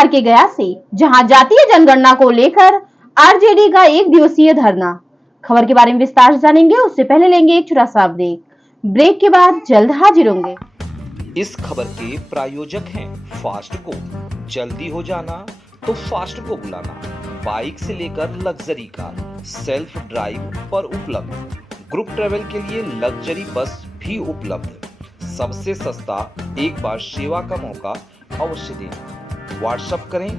बिहार के गया से, जहां जातीय जनगणना को लेकर आरजेडी का 1 दिवसीय धरना। खबर के बारे में विस्तार से जानेंगे, उससे पहले लेंगे एक छोटा सा ब्रेक के बाद जल्द हाजिर होंगे। इस खबर के प्रायोजक हैं फास्ट को। जल्दी हो जाना तो फास्ट को बुलाना। बाइक से लेकर लग्जरी कार सेल्फ ड्राइव पर उपलब्ध। ग्रुप ट्रेवल के लिए लग्जरी बस भी उपलब्ध। सबसे सस्ता एक बार सेवा का मौका अवश्य दें। व्हाट्सएप करें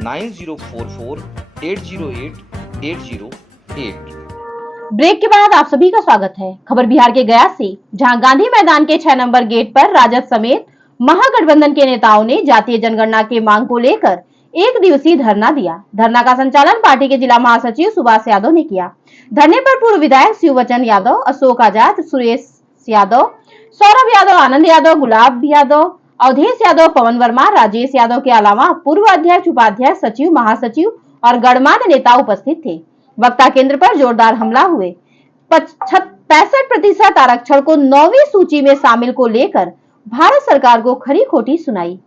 9044808808। ब्रेक के बाद आप सभी का स्वागत है। खबर बिहार के गया से, जहां गांधी मैदान के 6 नंबर गेट पर राजद समेत महागठबंधन के नेताओं ने जातीय जनगणना के मांग को लेकर 1 दिवसीय धरना दिया। धरना का संचालन पार्टी के जिला महासचिव सुभाष यादव ने किया। धरने पर पूर्व विधायक शिववचन यादव, अशोक आजाद, सुरेश यादव, सौरभ यादव, आनंद यादव, गुलाब यादव, अवधेश यादव, पवन वर्मा, राजेश यादव के अलावा पूर्व अध्यक्ष, उपाध्यक्ष, सचिव, महासचिव और गणमान्य नेता उपस्थित थे। वक्ता केंद्र पर जोरदार हमला हुए। 65% आरक्षण को 9वीं सूची में शामिल को लेकर भारत सरकार को खरी खोटी सुनाई।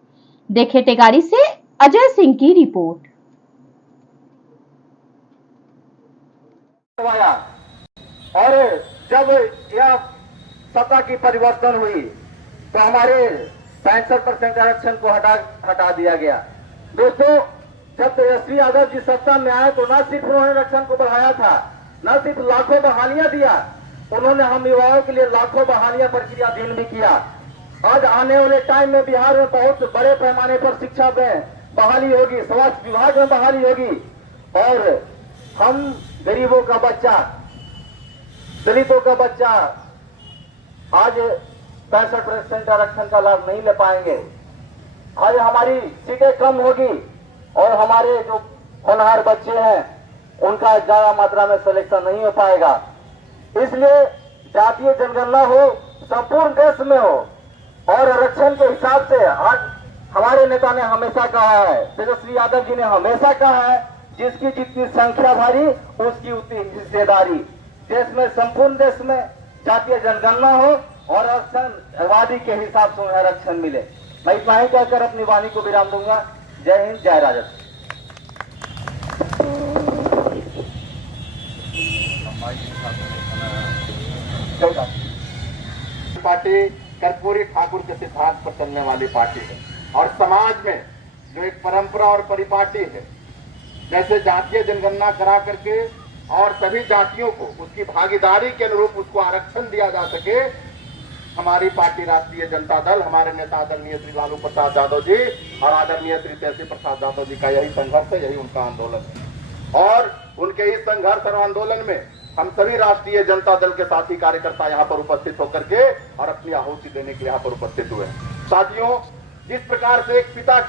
देखे टेकारी से अजय सिंह की रिपोर्ट। और जब यह सत्ता की परिवर्तन हुई तो हमारे 65% आरक्षण को हटा दिया गया। दोस्तों, जब तेजस्वी यादव जी सत्ता में आए तो न सिर्फ उन्होंने आरक्षण को बढ़ाया था, न सिर्फ लाखों बहालियां दिया, उन्होंने हम युवाओं के लिए लाखों बहालियां प्रक्रियाधीन भी किया। आज आने वाले टाइम में बिहार में बहुत बड़े पैमाने पर शिक्षा में बहाली होगी, स्वास्थ्य विभाग में बहाली होगी और हम गरीबों का बच्चा, दलितों का बच्चा आज 65% आरक्षण का लाभ नहीं ले पाएंगे। आज हमारी सीटें कम होगी और हमारे जो होनहार बच्चे हैं उनका ज्यादा मात्रा में सिलेक्शन नहीं हो पाएगा। इसलिए जातीय जनगणना हो, संपूर्ण देश में हो और आरक्षण के हिसाब से आज हमारे नेता ने हमेशा कहा है, तेजस्वी यादव जी ने हमेशा कहा है, जिसकी जितनी संख्या भारी उसकी उतनी हिस्सेदारी। देश में, संपूर्ण देश में जातीय जनगणना हो और आबादी के हिसाब से उन्हें आरक्षण मिले। मैं इतना ही कहकर अपनी वाणी को विराम दूंगा। जय हिंद, जय राजद। पार्टी कर्पूरी ठाकुर के सिद्धांत पर चलने वाली पार्टी है और समाज में जो एक परंपरा और परिपाटी है, जैसे जातीय जनगणना करा करके और सभी जातियों को उसकी भागीदारी के अनुरूप उसको आरक्षण दिया जा सके, हमारी पार्टी राष्ट्रीय जनता दल, हमारे नेता आदरणीय श्री लालू प्रसाद यादव जी और आदरणीय श्री तेजस्वी प्रसाद यादव जी का यही संघर्ष है, यही उनका आंदोलन है। और उनके इस संघर्ष और आंदोलन में हम सभी राष्ट्रीय जनता दल के साथी कार्यकर्ता यहाँ पर उपस्थित होकर के और अपनी आहुति देने के लिए यहाँ पर उपस्थित हुए। साथियों, जिस प्रकार से एक पिता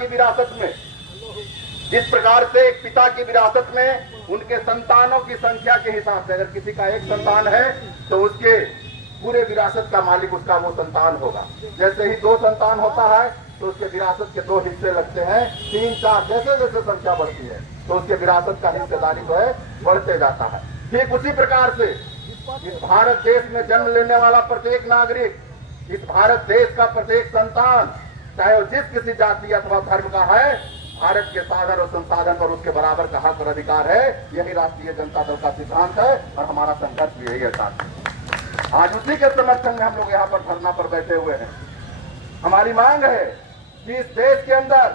की विरासत में उनके संतानों की संख्या के हिसाब से, अगर किसी का एक संतान है तो उसके पूरे विरासत का मालिक उसका वो संतान होगा। जैसे ही 2 संतान होता है तो उसके विरासत के 2 हिस्से लगते हैं, 3, 4, जैसे जैसे संख्या बढ़ती है तो उसके विरासत का हिस्सेदारी जो है बढ़ते जाता है। ठीक उसी प्रकार से इस भारत देश में जन्म लेने वाला प्रत्येक नागरिक, इस भारत देश का प्रत्येक संतान, चाहे वो जिस किसी जाति अथवा धर्म का है, भारत के साधन और संसाधन पर उसके बराबर का हक और अधिकार है। यही राष्ट्रीय जनता दल का सिद्धांत है और हमारा संघर्ष भी यही है। साथ आज उसी के समर्थन में हम लोग यहाँ पर धरना पर बैठे हुए हैं। हमारी मांग है कि इस देश के अंदर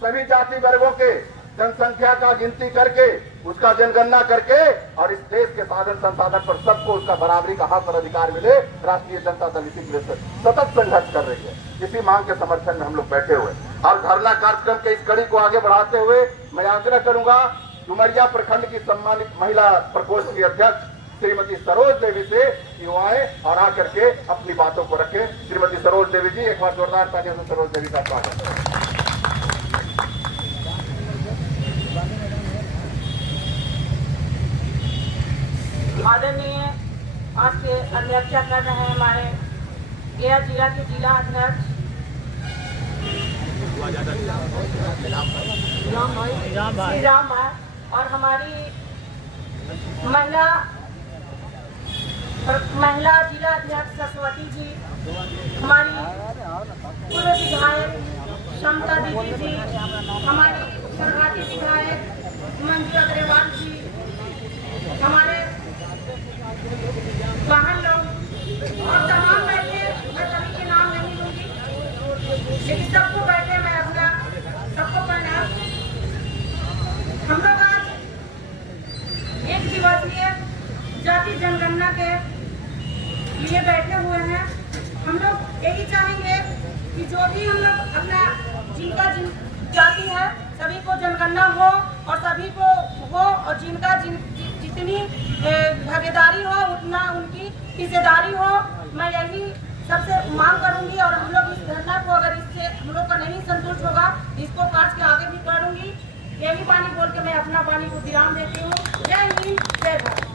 सभी जाति वर्गों के जनसंख्या का गिनती करके, उसका जनगणना करके और इस देश के साधन संसाधन पर सबको उसका बराबरी का हक और अधिकार मिले। राष्ट्रीय जनता दल इसी के लिए सतत संघर्ष कर रही है। इसी मांग के समर्थन में हम लोग बैठे हुए। और धरना कार्यक्रम के इस कड़ी को आगे बढ़ाते हुए मैं आग्रह करूंगा डुमरिया प्रखंड की सम्मानित महिला प्रकोष्ठ की अध्यक्ष श्रीमती सरोज देवी से कि वो आए और आकर के अपनी बातों को रखें। श्रीमती सरोज देवी जी, एक बार जोरदार तालियों से सरोज देवी का स्वागत है। आदरणीय आज के अध्यक्षता कर रहे हैं हमारे गया जिला के जिला अध्यक्ष श्रीराम भाई और हमारी महिला जिला अध्यक्ष सरस्वती जी, हमारी पूर्व विधायक समता दीदी जी, हमारी सरहाटी विधायक मंजू अग्रवाल जी, हमारे वाहन लोग और तमाम बैठे, मैं सभी के नाम नहीं लूंगी, लेकिन सबको बैठे मैं अपना सबको प्रणाम। हम लोग आज एक दिवसीय जाति जनगणना के लिए बैठे हुए हैं। हम लोग यही चाहेंगे कि जो भी हम लोग अपना जिनका जाति है सभी को जनगणना हो और सभी को हो, और जिनका जितनी भागीदारी हो उतना उनकी हिस्सेदारी हो। मैं यही सबसे मांग करूंगी और हम लोग इस धरना को अगर इससे हम लोग का नहीं संतुष्ट होगा इसको काट के आगे भी करूंगी। यही वाणी बोल के मैं अपना वाणी को विराम देती हूँ। जय हिंद, जय भारत।